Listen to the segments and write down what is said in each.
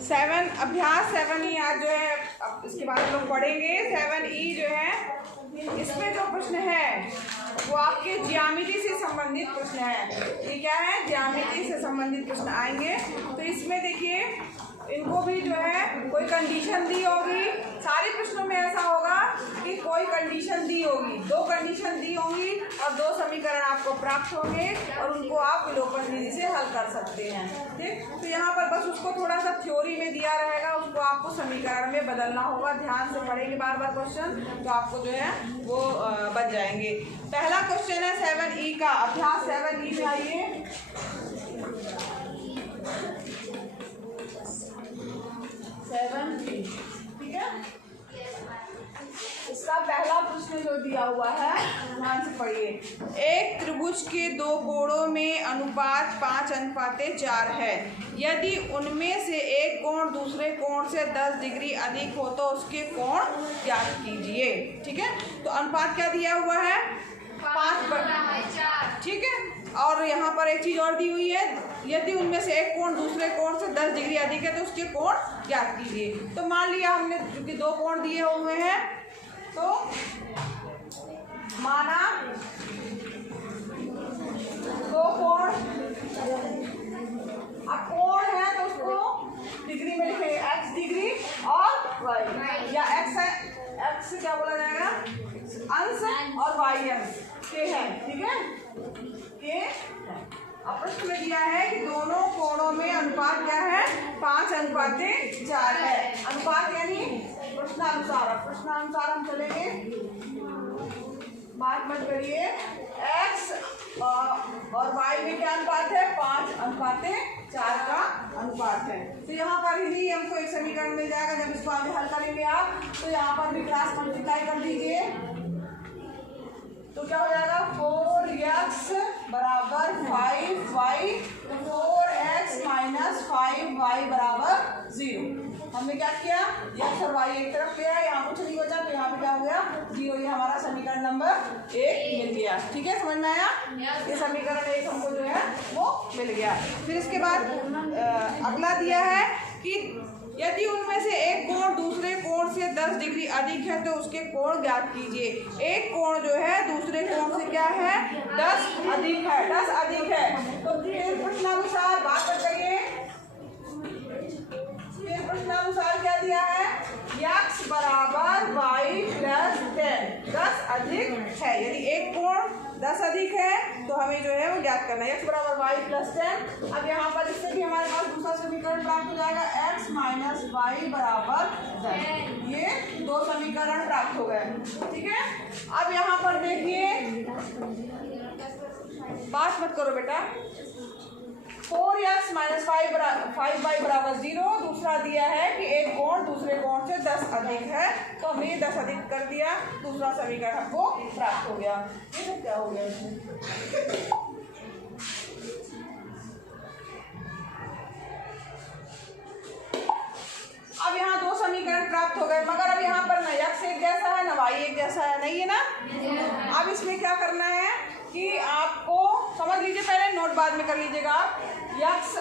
7 अभ्यास 7E आज जो है अब इसके बाद हम लोग पढ़ेंगे। 7E जो है इसमें जो प्रश्न है वो आपके ज्यामिति से संबंधित प्रश्न है। ये क्या है? ज्यामिति से संबंधित प्रश्न आएंगे। तो इसमें देखिए इनको भी जो है कोई कंडीशन दी होगी। सारे प्रश्नों में ऐसा होगा कि कोई कंडीशन दी होगी, 2 कंडीशन दी होंगी और 2 समीकरण आपको प्राप्त होंगे और उनको आप विलोपन विधि से हल कर सकते हैं। ठीक, तो यहाँ पर बस उसको थोड़ा सा थ्योरी में दिया रहेगा, उसको आपको समीकरण में बदलना होगा। ध्यान से पढ़ेंगे बार बार क्वेश्चन तो आपको जो है वो बच जाएंगे। पहला क्वेश्चन है 7E का, अभ्यास 7E में आइए। 7E, ठीक है। इसका पहला प्रश्न जो दिया हुआ है ध्यान से पढ़िए। एक त्रिभुज के 2 कोणों में अनुपात 5:4 है। यदि उनमें से एक कोण दूसरे कोण से 10 डिग्री अधिक हो तो उसके कोण ज्ञात कीजिए। ठीक है, तो अनुपात क्या दिया हुआ है? 5/4। ठीक है, और यहाँ पर एक चीज और दी हुई है, यदि उनमें से एक कोण दूसरे कोण से 10 डिग्री अधिक है तो उसके कोण ज्ञात कीजिए। तो मान लिया हमने चूंकि 2 कोण दिए हुए हैं तो माना 2 कोण, अब कोण है तो उसको डिग्री में लिखेंगे, x डिग्री और y, या x क्या बोला जाएगा? अंश और y अंश के हैं। ठीक है, के अब प्रश्न में दिया है कि दोनों कोणों में अनुपात क्या है? 5:4 है। अनुपात यानी प्रश्नानुसार। प्रश्नानुसार हम चलेंगे, बात मत करिए। x और y में क्या अनुपात है? 5:4 का अनुपात है। तो यहाँ पर ही हमको एक समीकरण मिल जाएगा। जब इसको आगे हल करेंगे आप तो यहाँ पर भी क्रॉस मल्टीप्लाई कर दीजिए तो क्या हो जाएगा? 4x बराबर 5y, 4x माइनस 5y बराबर 0। हमने क्या किया? x और y एक तरफ ले आए, यहाँ कुछ नहीं बचा तो यहाँ पे क्या हो गया? 0। ये हमारा समीकरण नंबर 1 मिल गया। ठीक है, समझ में आया? ये समीकरण 1 हमको जो है वो मिल गया। फिर इसके बाद अगला दिया है कि यदि उनमें से एक कोण दूसरे कोण से 10 डिग्री अधिक है तो उसके कोण ज्ञात कीजिए। एक कोण जो है दूसरे कोण से क्या है? 10 अधिक है। 10 अधिक है तो फिर प्रश्नानुसार बात कर करिए। फिर प्रश्नानुसार क्या दिया है? x बराबर y प्लस 10, 10 अधिक है। यदि एक कोण 10 अधिक है तो हमें जो है वो ज्ञात करना है। x बराबर y प्लस 10। अब यहाँ पर इससे भी हमारे पास दूसरा समीकरण प्राप्त हो जाएगा, x माइनस y बराबर 10। ये 2 समीकरण प्राप्त हो गए। ठीक है, अब यहाँ पर देखिए, बात मत करो बेटा। 4x माइनस 5y बराबर 0। दूसरा दिया है कि एक कोण दूसरे कोण से 10 अधिक है तो हमने 10 अधिक कर दिया, दूसरा समीकरण हमको प्राप्त हो गया। ये सब क्या हो गया इसमें? अब यहाँ 2 समीकरण प्राप्त हो गए, मगर अब यहाँ पर न x एक जैसा है न y एक जैसा है, नहीं है ना? अब इसमें क्या करना है कि आपको समझ लीजिए, पहले नोट बाद में कर लीजिएगा आप। x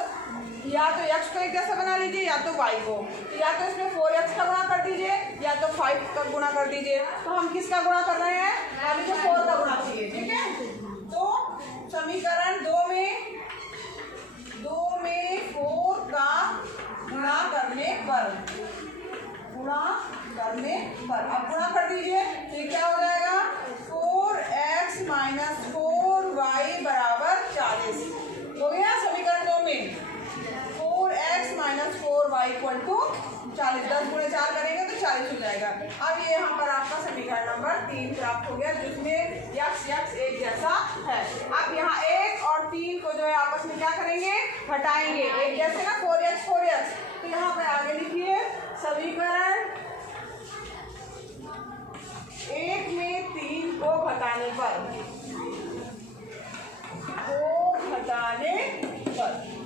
या तो x को एक जैसा बना लीजिए या तो y को, या तो इसमें 4x का गुणा कर दीजिए या तो 5 का गुणा कर दीजिए। तो हम किसका गुणा कर रहे हैं? हमें जो 4 का गुणा चाहिए। ठीक है, तो समीकरण 2 में 4 का गुणा करने पर अब गुणा कर दीजिए तो क्या हो जाएगा? 4x माइनस 4y बराबर 40 हो गया। समीकरण 2 में 4x minus 4y equal to 40, 10 गुणे 4 करेंगे तो 40 हो जाएगा। अब ये यहाँ पर आपका समीकरण नंबर 3 प्राप्त हो गया, जिसमें x एक जैसा है। अब यहाँ 1 और 3 को जो है आपस में क्या करेंगे? घटाएंगे। एक जैसे ना 4x, तो यहाँ पे आगे लिखिए समीकरण 1 में 3 को घटाने पर,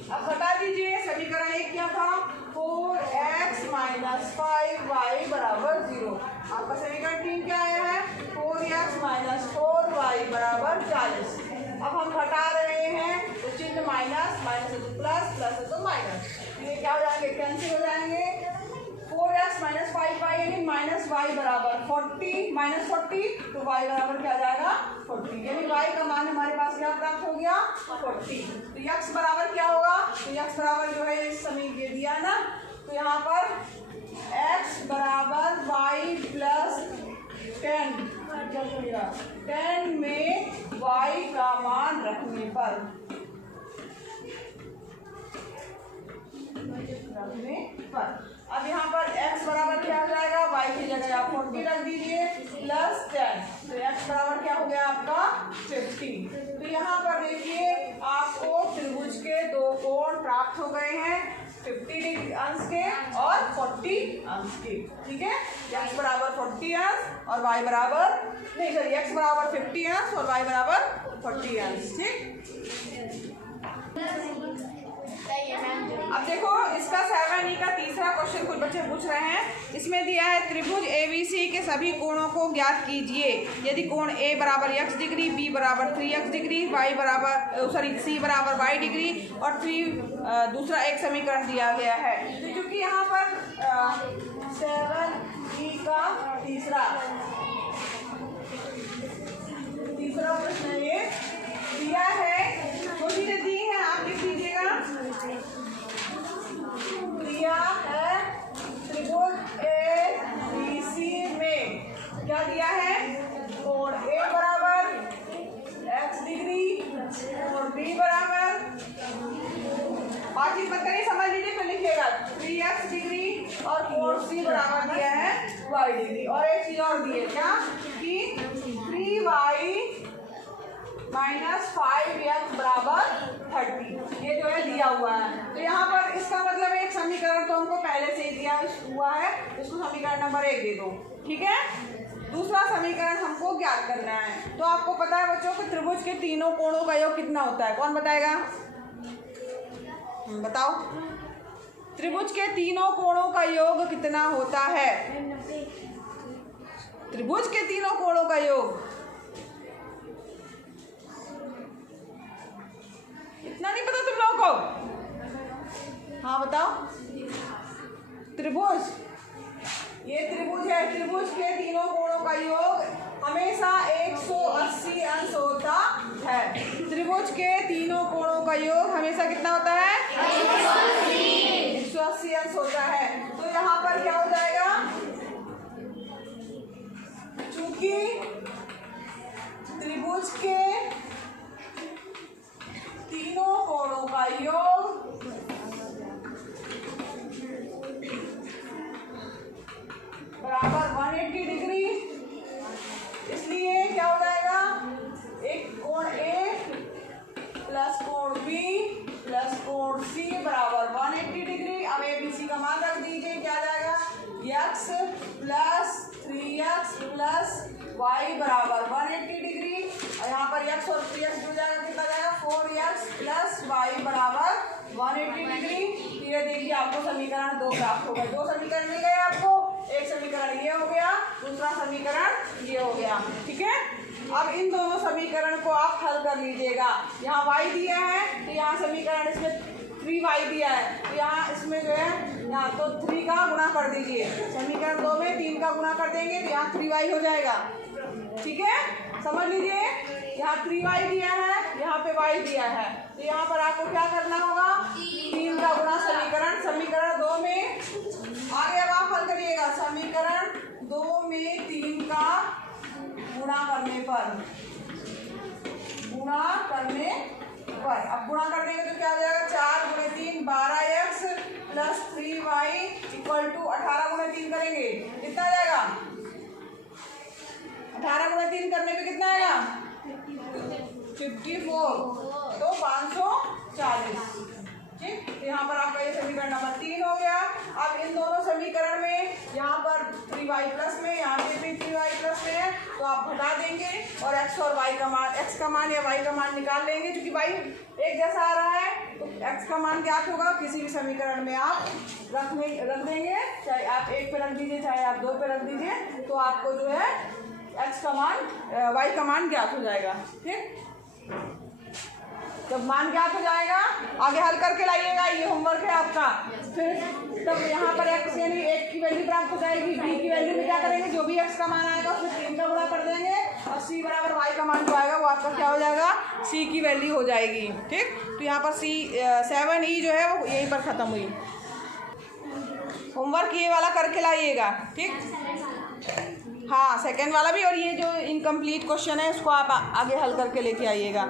अब घटा दीजिए। समीकरण 1 क्या था? 4x माइनस 5y बराबर 0। आपका समीकरण 3 क्या आया है? 4x माइनस 4y बराबर 40। अब हम घटा रहे हैं तो चिन्ह माइनस, माइनस है तो प्लस, प्लस है तो माइनस, ये क्या हो जाएंगे? कैंसिल हो जाएंगे। वाई बराबर 40 माइनस 40, तो वाई बराबर क्या आ जाएगा 40, यानी वाई का मान हमारे पास क्या प्राप्त हो गया 40। तो यक्स बराबर क्या होगा, तो यक्स बराबर जो है इस समीकरण ये दिया है ना, तो यहाँ पर x बराबर वाई प्लस 10 में y का मान रखने पर अब यहाँ पर x बराबर क्या हो जाएगा, y की जगह आप 40 रख दीजिए प्लस 10, तो x बराबर क्या हो गया आपका 50। तो यहाँ पर देखिए आपको त्रिभुज के दो कोण प्राप्त हो गए हैं, 50 अंश के और 40 अंश के, ठीक है। x बराबर 40 अंश और y बराबर नहीं सॉरी x बराबर 50 अंश और y बराबर 40 अंश, ठीक। अब देखो इसका 7E का तीसरा क्वेश्चन कुछ बच्चे पूछ रहे हैं। इसमें दिया है त्रिभुज ABC के सभी कोणों को ज्ञात कीजिए यदि कोण A बराबर x डिग्री, B बराबर 3x डिग्री, y बराबर C बराबर y डिग्री और 3 दूसरा एक समीकरण दिया गया है। तो क्योंकि यहाँ पर 7E का तीसरा प्रश्न ये दिया है, जो चीजें दी है आप लिख दीजिएगा। दिया है त्रिभुज ABC में क्या दिया है, कोण A बराबर x डिग्री, कोण B बराबर, बातचीत मत करिए, समझ लीजिए फिर लिखिएगा 3x डिग्री और कोण C बराबर दिया है y डिग्री, और एक चीज और दी है क्या कि 3y माइनस 5x बराबर 30, ये जो है दिया हुआ है। तो यहाँ पर इसका मतलब एक समीकरण तो हमको पहले से ही दिया हुआ है, इसको समीकरण नंबर 1 दे दो, ठीक है। दूसरा समीकरण हमको ज्ञात करना है। तो आपको पता है बच्चों कि त्रिभुज के तीनों कोणों का योग कितना होता है, कौन बताएगा, बताओ। त्रिभुज के तीनों कोणों का योग कितना होता है, त्रिभुज के तीनों कोणों का योग इतना नहीं पता तुम लोगों को, हाँ बताओ। त्रिभुज, ये त्रिभुज है, त्रिभुज के तीनों कोणों का योग हमेशा 180 अंश होता है। त्रिभुज के तीनों कोणों का योग हमेशा कितना होता है 180 अंश होता है। तो यहाँ पर क्या हो जाएगा, चूंकि त्रिभुज के तीनों कोणों का योग बराबर 180 डिग्री, इसलिए क्या हो जाएगा, एक कोण A प्लस कोण B प्लस कोण C बराबर 180 डिग्री। अब ABC का मान रख दीजिए, क्या आ जाएगा x plus 3x plus y बराबर 180 डिग्री, और यहाँ पर x और 3x जुड़ जाएगा, कितना जाएगा 4x प्लस y बराबर 180 डिग्री। ये देखिए आपको समीकरण 2 प्राप्त हो गए, 2 समीकरण मिल गए आपको, एक समीकरण ये हो गया, दूसरा समीकरण ये हो गया, ठीक है। अब इन दोनों समीकरण को आप हल कर लीजिएगा। यहाँ y दिया है तो यहाँ समीकरण इसमें 3y दिया है, तो यहाँ इसमें जो है यहाँ तो 3 का गुणा कर दीजिए, समीकरण 2 में 3 का गुणा कर देंगे तो यहाँ 3y हो जाएगा, ठीक है। समझ लीजिए यहाँ 3y दिया है, यहाँ पे y दिया है, तो यहाँ पर आपको क्या करना होगा, 3 का गुणा समीकरण 2 में, आगे अब आप हल करिएगा, समीकरण 2 में 3 का गुणा करने पर, अब गुणा कर देंगे तो क्या हो जाएगा, 4 × 3 12x plus 3y equal to 18 × 3 करेंगे, कितना आ जाएगा, 18 × 3 करने पे कितना आएगा 54, तो 540, ठीक। तो यहाँ पर आपका ये समीकरण नंबर 3 हो गया। अब इन दोनों समीकरण में यहाँ पर 3y प्लस में, यहाँ पे भी 3y प्लस में है, तो आप घटा देंगे और x और y का मान, x का मान या y का मान निकाल लेंगे, क्योंकि y एक जैसा आ रहा है तो x का मान क्या होगा, किसी भी समीकरण में आप रख देंगे, चाहे आप 1 पे रख दीजिए चाहे आप 2 पे रख दीजिए, तो आपको जो है x का मान y का मान ज्ञात हो जाएगा, ठीक। जब मान ज्ञात हो जाएगा आगे हल करके लाइएगा, ये होमवर्क है आपका। फिर तब यहाँ पर x यानी 1 की वैल्यू प्राप्त हो जाएगी, b की वैल्यू में क्या करेंगे, जो भी x का मान आएगा उसमें 3 का गुणा कर देंगे और c बराबर y का मान जो आएगा वो आपका क्या हो जाएगा, c की वैल्यू हो जाएगी। ठीक, तो यहाँ पर 7E जो है वो यहीं पर ख़त्म हुई। होमवर्क ये वाला करके लाइएगा। ठीक, हाँ सेकेंड वाला भी, और ये जो इनकम्प्लीट क्वेश्चन है उसको आप आगे हल करके लेके आइएगा।